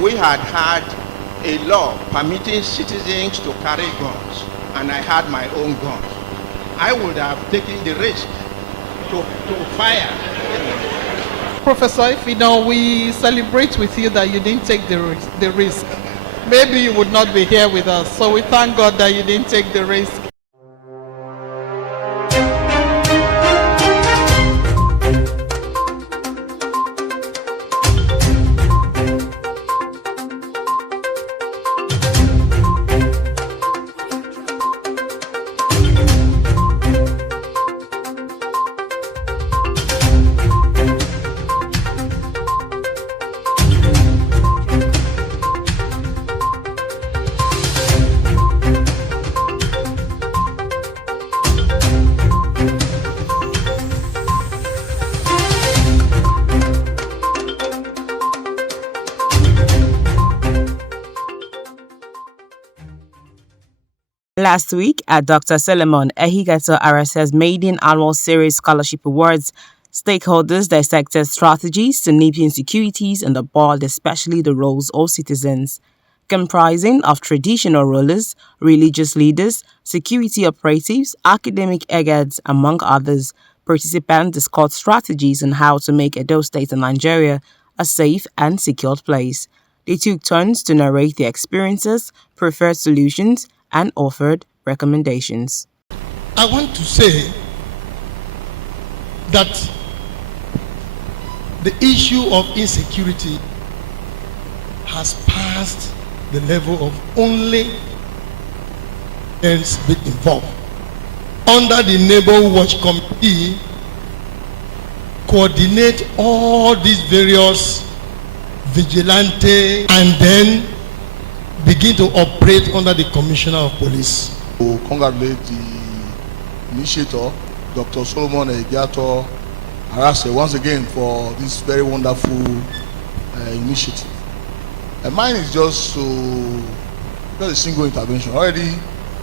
we had a law permitting citizens to carry guns, and I had my own gun, I would have taken the risk to fire. Professor, if we celebrate with you that you didn't take the risk. Maybe you would not be here with us. So we thank God that you didn't take the risk. Last week, at Dr. Solomon Ehigato RSS maiden annual series scholarship awards, stakeholders dissected strategies to nip insecurities in the board, especially the roles of citizens. Comprising of traditional rulers, religious leaders, security operatives, academic agents, among others, participants discussed strategies on how to make Edo State and Nigeria a safe and secured place. They took turns to narrate their experiences, preferred solutions, and offered recommendations. I want to say that the issue of insecurity has passed the level of only ends being involved. Under the Neighborhood Watch Committee, coordinate all these various vigilante and then begin to operate under the Commissioner of Police. To congratulate the initiator, Dr. Solomon Ehigato Arase, once again for this very wonderful initiative. And mine is just a single intervention. Already,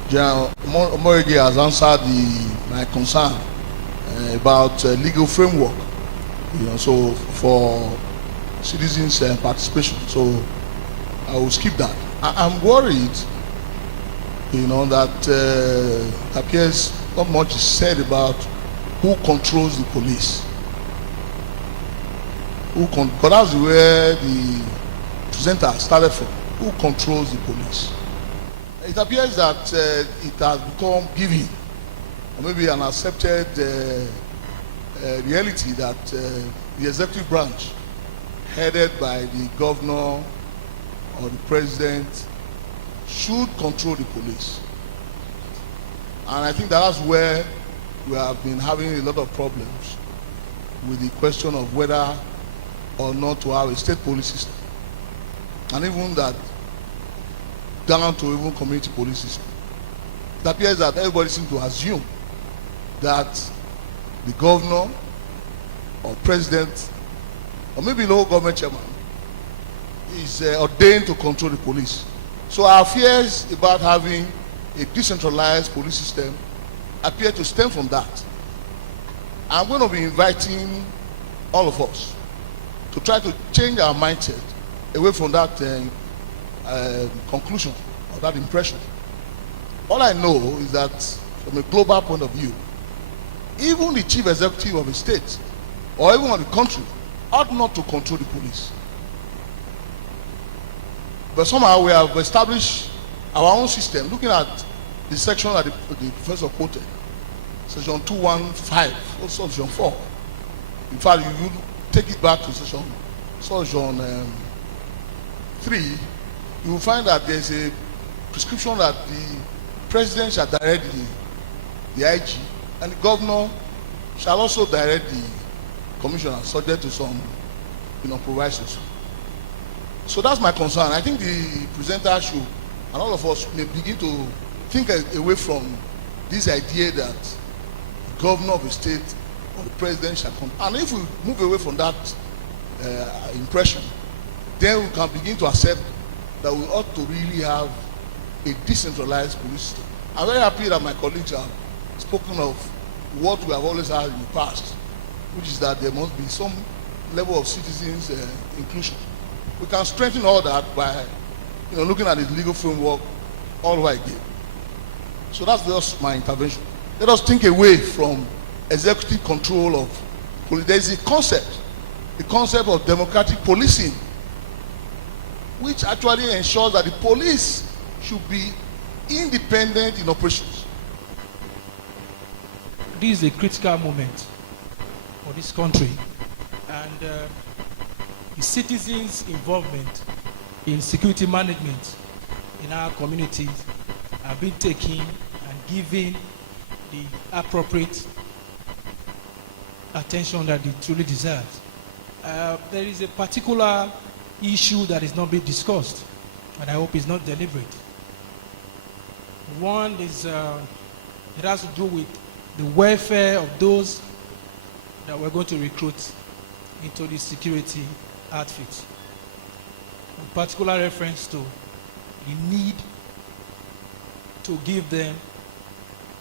General Omorege has answered my concern about legal framework, so for citizens' participation. So I will skip that. I'm worried, that appears not much is said about who controls the police. Because that's where the presenter started from. Who controls the police? It appears that it has become given, or maybe an accepted reality that the executive branch, headed by the governor or the president, should control the police. And I think that's where we have been having a lot of problems with the question of whether or not to have a state police system. And even that, down to even community police system. It appears that everybody seems to assume that the governor or president or maybe local government chairman is ordained to control the police. So our fears about having a decentralized police system appear to stem from that. I'm going to be inviting all of us to try to change our mindset away from that conclusion or that impression. All I know is that from a global point of view, even the chief executive of a state or even of the country ought not to control the police. But somehow we have established our own system, looking at the section that the professor quoted, section 215, also section 4. In fact, you take it back to section 3, you will find that there's a prescription that the president shall direct the IG, and the governor shall also direct the commissioner, subject to some provisos. So that's my concern. I think the presenter should, and all of us may begin to think away from this idea that the governor of a state or the president shall come. And if we move away from that impression, then we can begin to accept that we ought to really have a decentralized police system. I'm very happy that my colleagues have spoken of what we have always had in the past, which is that there must be some level of citizens' inclusion. We can strengthen all that by, looking at the legal framework all over again. So that's just my intervention. Let us think away from executive control of police. There is a concept of democratic policing, which actually ensures that the police should be independent in operations. This is a critical moment for this country, and the citizens' involvement in security management in our communities have been taken and given the appropriate attention that it truly deserves. There is a particular issue that is not being discussed, and I hope it's not deliberate. One is it has to do with the welfare of those that we're going to recruit into the security outfit. With particular reference to the need to give them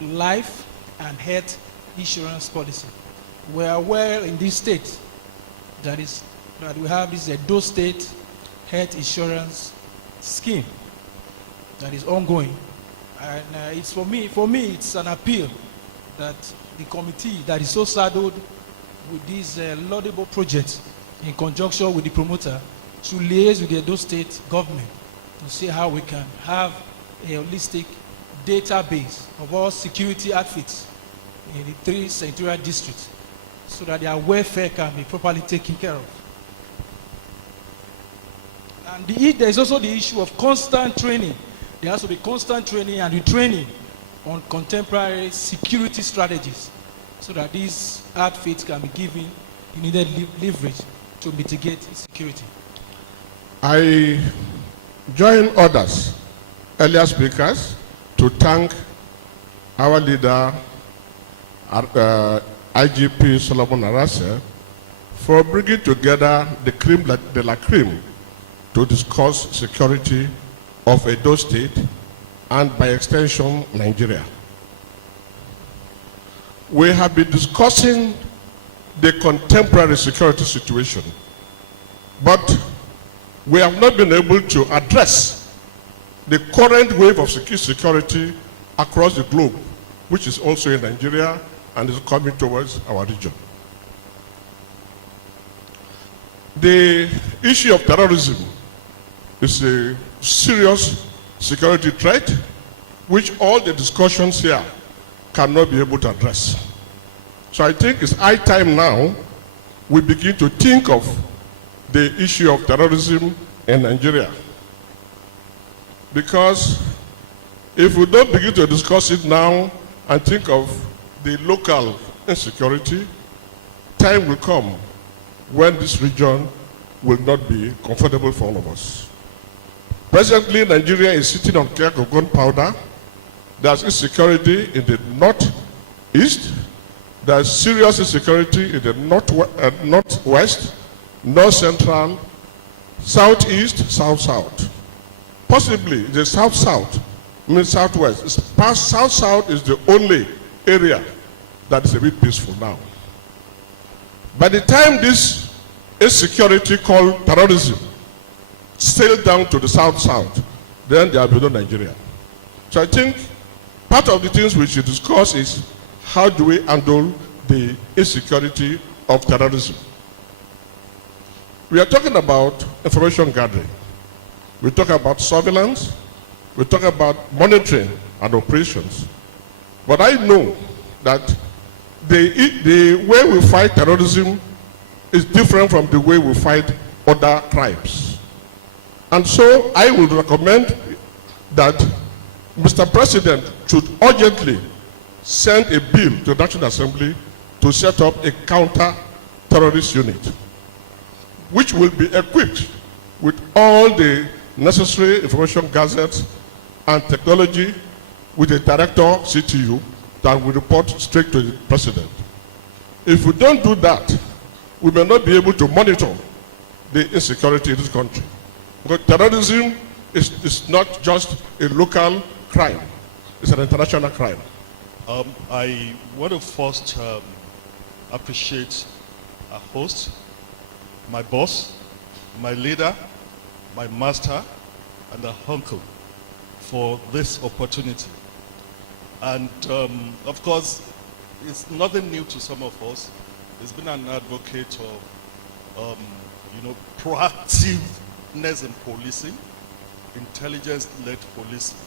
life and health insurance policy. We are aware in this state that we have this Edo State health insurance scheme that is ongoing, and it's for me it's an appeal that the committee that is so saddled with this laudable project, in conjunction with the promoter, to liaise with the Edo State government to see how we can have a holistic database of all security outfits in the 3 senatorial districts, so that their welfare can be properly taken care of. And there is also the issue of constant training. There has to be constant training and retraining on contemporary security strategies, so that these outfits can be given the needed leverage to mitigate insecurity. I join others, earlier speakers, to thank our leader, IGP Solomon Arase, for bringing together the creme de la creme to discuss security of Edo State and, by extension, Nigeria. We have been discussing the contemporary security situation, but we have not been able to address the current wave of security across the globe, which is also in Nigeria and is coming towards our region. The issue of terrorism is a serious security threat which all the discussions here cannot be able to address. So I think it's high time now we begin to think of the issue of terrorism in Nigeria. Because if we don't begin to discuss it now and think of the local insecurity, time will come when this region will not be comfortable for all of us. Presently, Nigeria is sitting on keg of gunpowder. There's insecurity in the northeast. There's serious insecurity in the northwest, north central, southeast, south-south. Possibly the south-south, means southwest. South-south is the only area that is a bit peaceful now. By the time this insecurity called terrorism sailed down to the south-south, then there will be no Nigeria. So I think part of the things we should discuss is how do we handle the insecurity of terrorism. We are talking about information gathering. We talk about surveillance. We talk about monitoring and operations. But I know that the way we fight terrorism is different from the way we fight other crimes. And so I would recommend that Mr. President should urgently send a bill to the National Assembly to set up a counter-terrorist unit, which will be equipped with all the necessary information gazettes and technology, with a director CTU that will report straight to the president. If we don't do that, we may not be able to monitor the insecurity in this country. Because terrorism is not just a local crime, it's an international crime. I want to first appreciate our host, my boss, my leader, my master, and an uncle for this opportunity. And of course, it's nothing new to some of us. He's been an advocate of, proactiveness in policing, intelligence-led policing.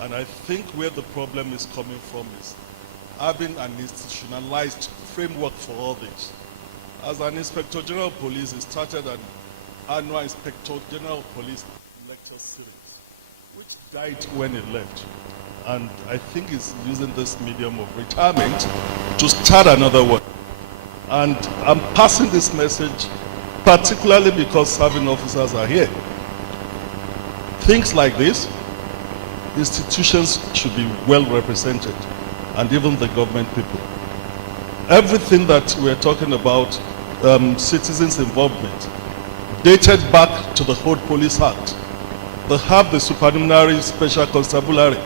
And I think where the problem is coming from is having an institutionalized framework for all this. As an Inspector General of Police, he started an annual Inspector General of Police lecture series, which died when he left. And I think he's using this medium of retirement to start another one. And I'm passing this message particularly because serving officers are here. Things like this, institutions should be well represented, and even the government people. Everything that we're talking about, citizens' involvement, dated back to the Old Police Act. They have the supernumerary special constabulary.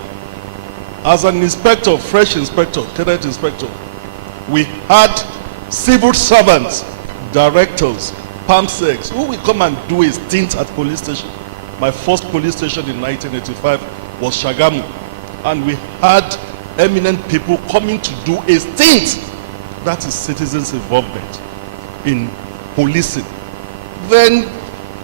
As an inspector, fresh inspector, cadet inspector, we had civil servants, directors, PAMSECs, who will come and do a stint at police station. My first police station in 1985 was Shagamu. And we had eminent people coming to do a stint. That is citizens' involvement in policing. Then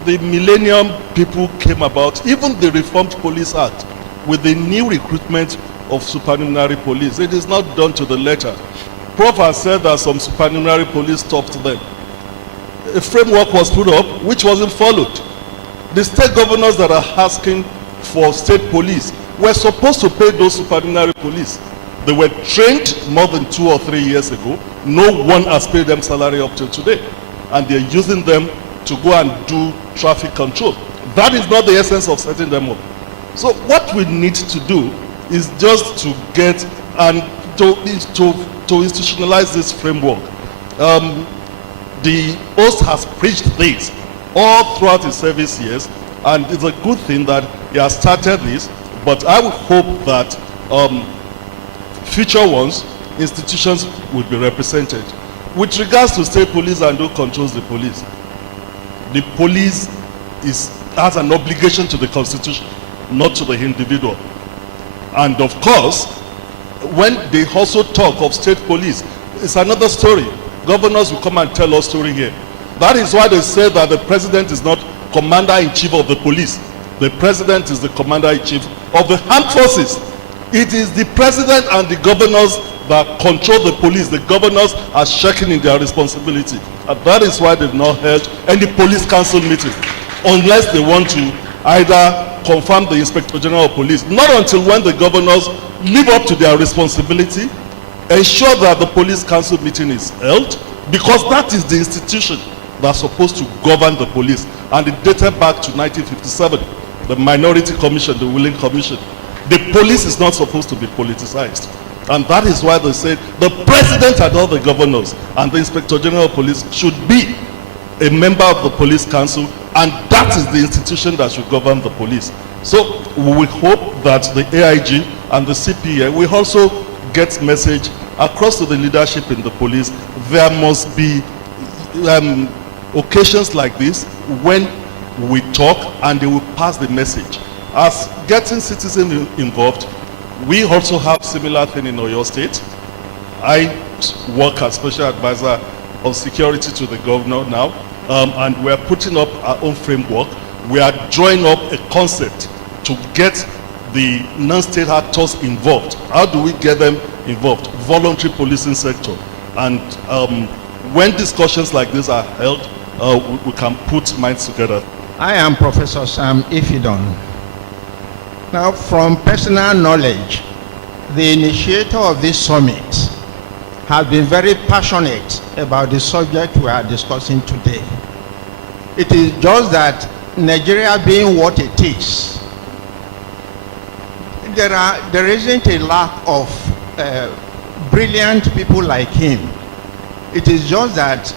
the millennium people came about, even the Reformed Police Act, with the new recruitment of supernumerary police. It is not done to the letter. Prof has said that some supernumerary police stopped them. A framework was put up which wasn't followed. The state governors that are asking for state police were supposed to pay those supernumerary police. They were trained more than 2 or 3 years ago. No one has paid them salary up till today. And they're using them to go and do traffic control. That is not the essence of setting them up. So what we need to do is just to get and to institutionalize this framework. The host has preached this all throughout his service years, and it's a good thing that he has started this, but I would hope that future ones, institutions would be represented. With regards to state police and who controls the police has an obligation to the Constitution, not to the individual. And of course, when they also talk of state police, it's another story. Governors will come and tell us story here. That is why they say that the president is not commander-in-chief of the police. The president is the commander-in-chief of the armed forces. It is the president and the governors that control the police. The governors are shaking in their responsibility. And that is why they've not held any police council meeting, unless they want to either confirm the Inspector General of Police. Not until when the governors live up to their responsibility, ensure that the police council meeting is held, because that is the institution that's supposed to govern the police. And it dated back to 1957, the Minority Commission, the Willing Commission. The police is not supposed to be politicized. And that is why they said the president and all the governors and the Inspector General of Police should be a member of the police council, and that is the institution that should govern the police. So we hope that the AIG and the CPA will also get message across to the leadership in the police. There must be occasions like this when we talk and they will pass the message. As getting citizens involved, we also have similar thing in Oyo State. I work as special advisor on security to the governor now, and we're putting up our own framework. We are drawing up a concept to get the non-state actors involved. How do we get them involved? Voluntary policing sector. And when discussions like this are held, we can put minds together. I am Professor Sam Ifidon. Now, from personal knowledge, the initiator of this summit has been very passionate about the subject we are discussing today. It is just that Nigeria being what it is, there isn't a lack of brilliant people like him. It is just that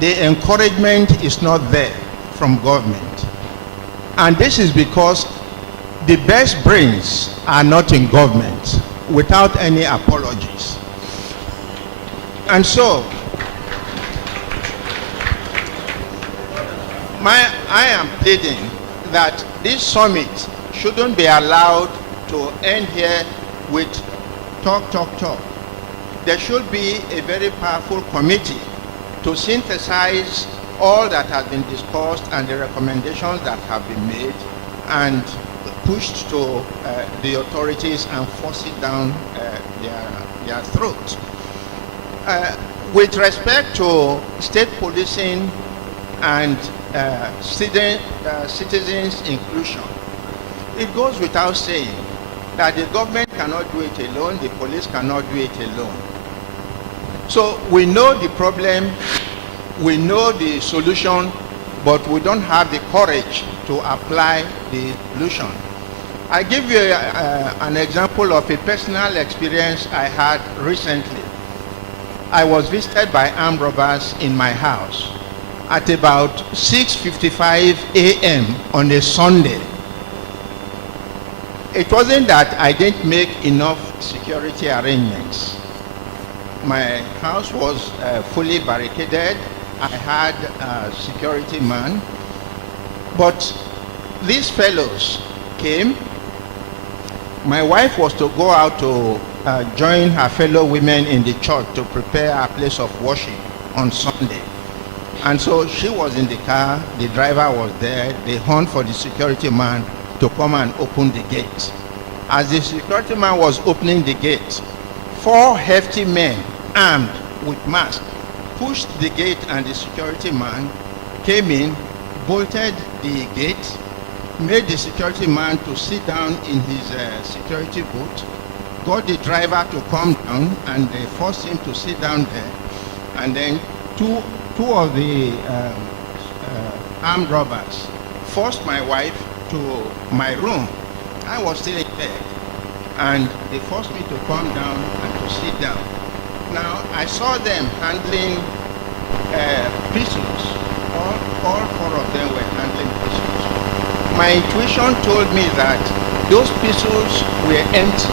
the encouragement is not there from government. And this is because the best brains are not in government, without any apologies. And so, I am pleading that this summit shouldn't be allowed to end here with talk. There should be a very powerful committee to synthesize all that has been discussed and the recommendations that have been made and pushed to the authorities and force it down their throats. With respect to state policing and citizens' inclusion, it goes without saying that the government cannot do it alone, the police cannot do it alone. So we know the problem, we know the solution, but we don't have the courage to apply the solution. I give you an example of a personal experience I had recently. I was visited by armed robbers in my house at about 6:55 a.m. on a Sunday. It wasn't that I didn't make enough security arrangements. My house was fully barricaded. I had a security man. But these fellows came. My wife was to go out to join her fellow women in the church to prepare a place of worship on Sunday. And so she was in the car, the driver was there, they hunt for the security man to come and open the gate. As the security man was opening the gate, 4 hefty men armed with masks pushed the gate, and the security man came in, bolted the gate, made the security man to sit down in his security booth, got the driver to come down, and they forced him to sit down there. And then two of the armed robbers forced my wife to my room. I was still in bed, and they forced me to come down and to sit down. Now, I saw them handling pistols. All 4 of them were handling pistols. My intuition told me that those pistols were empty.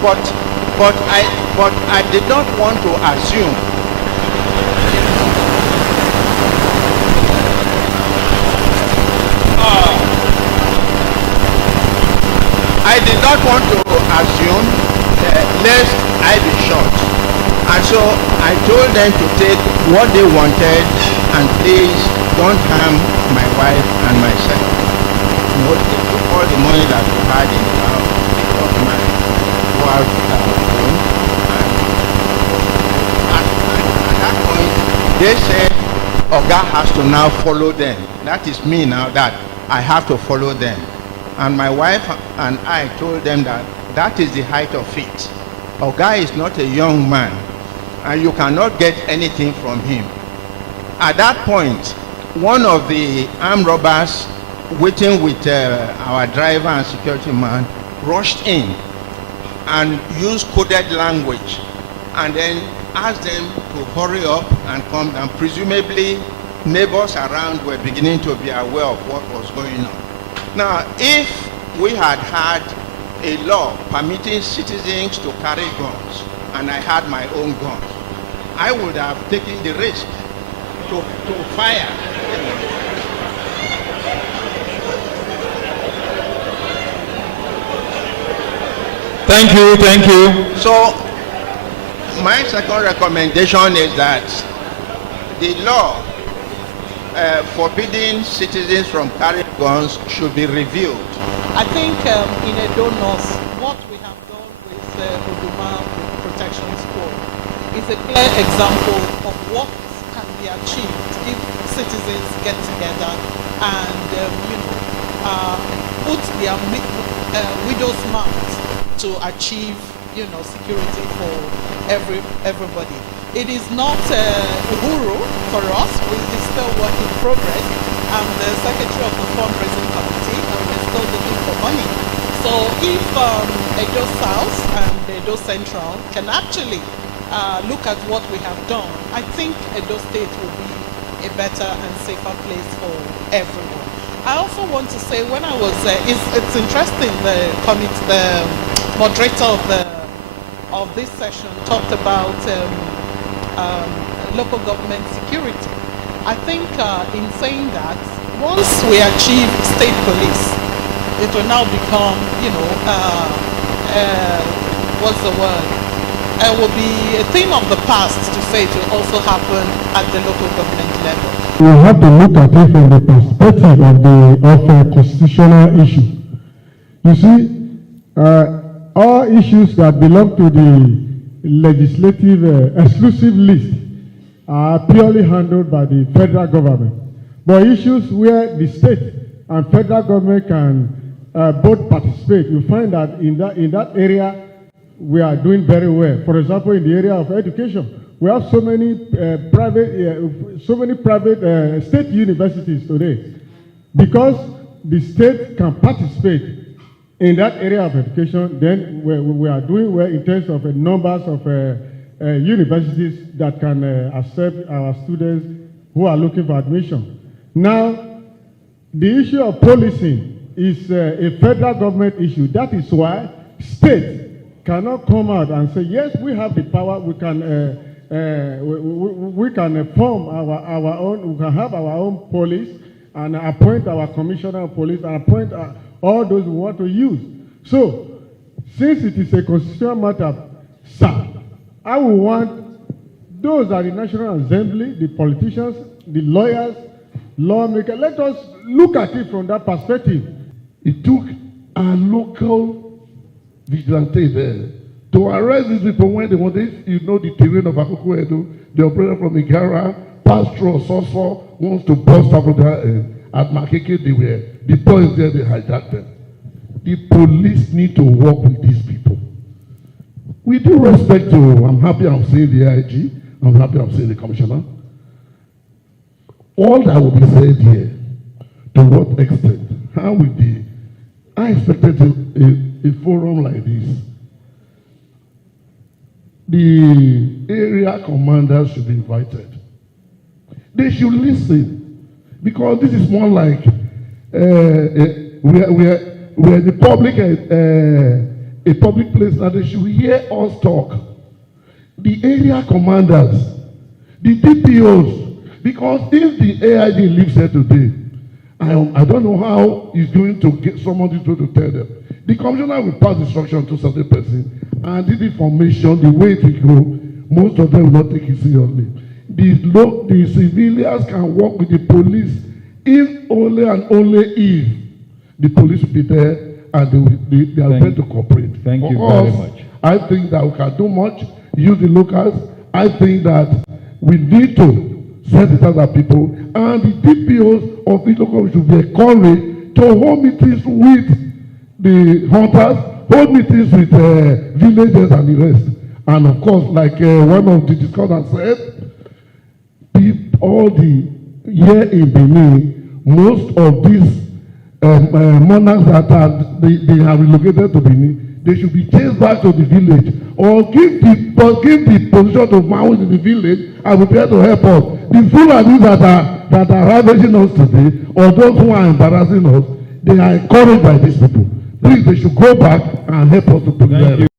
But I did not want to assume. I did not want to assume lest I be shot. And so I told them to take what they wanted and please don't harm my wife and myself. You know, they took all the money that we had in the house, they got my wife's phone, and at that point they said Oga has to now follow them. That is me now, that I have to follow them. And my wife and I told them that that is the height of it. Oga is not a young man, and you cannot get anything from him. At that point, one of the armed robbers waiting with our driver and security man rushed in and used coded language and then asked them to hurry up and come down. Presumably, neighbors around were beginning to be aware of what was going on. Now, if we had had a law permitting citizens to carry guns, and I had my own guns, I would have taken the risk to fire. Thank you. So, my second recommendation is that the law forbidding citizens from carrying guns should be reviewed. I think in Edo North, what we have done with Uduma Protection Squad is a clear example of what can be achieved if citizens get together and put their widow's mouth to achieve security for everybody. It is not uhuru for us. It's still work in progress. I'm the secretary of the fundraising committee, and we're still looking for money. So if Edo South and Edo Central can actually look at what we have done, I think Edo State will be a better and safer place for everyone. I also want to say, when I was it's interesting, the moderator of this session talked about local government security. I think in saying that, once we achieve state police, it will now become, what's the word? It will be a thing of the past to say it will also happen at the local government level. We have to look at it from the perspective of a constitutional issue. You see, all issues that belong to the legislative exclusive list are purely handled by the federal government. But issues where the state and federal government can both participate, you find that in that area we are doing very well. For example, in the area of education, we have so many private state universities today. Because the state can participate in that area of education, then we are doing well in terms of numbers of universities that can accept our students who are looking for admission. Now, the issue of policing is a federal government issue. That is why state cannot come out and say, yes, we have the power, we can form our own, we can have our own police and appoint our commissioner of police and appoint all those we want to use. So, since it is a constitutional matter, sir, I will want those at the National Assembly, the politicians, the lawyers, lawmakers, let us look at it from that perspective. It took a local vigilante there to arrest these people when they wanted, the terrain of Akoko Edo, the operator from Igara, passed through Soso, wants to bust up at Makeke, the boys there, they hijacked them. The police need to work with these people. With due respect to, I'm happy I'm seeing the AIG, I'm happy I'm seeing the commissioner. All that will be said here, to what extent, how will be, I expected a forum like this. The area commanders should be invited. They should listen, because this is more like we are the public, a public place, and they should hear us talk. The area commanders, the DPOs, because if the AID lives here today, I don't know how he's going to get somebody to tell them. The commissioner will pass instruction to certain person, and this information, the way it will go, most of them will not take it seriously. The civilians can work with the police if only and only if the police will be there and they are going to cooperate. Thank you very much. I think that we can do much, use the locals. I think that we need to sensitize people, and the DPOs of each local should be encouraged to hold meetings with the hunters, hold meetings with villagers and the rest. And of course, like one of the discussants said, all the year in Benin, most of these monarchs that they have relocated to Benin, they should be chased back to the village, or give the position to Maui in the village and prepare to help us. The Fulanis that are ravaging us today, or those who are embarrassing us, they are encouraged by these people. Please, they should go back and help us to prepare.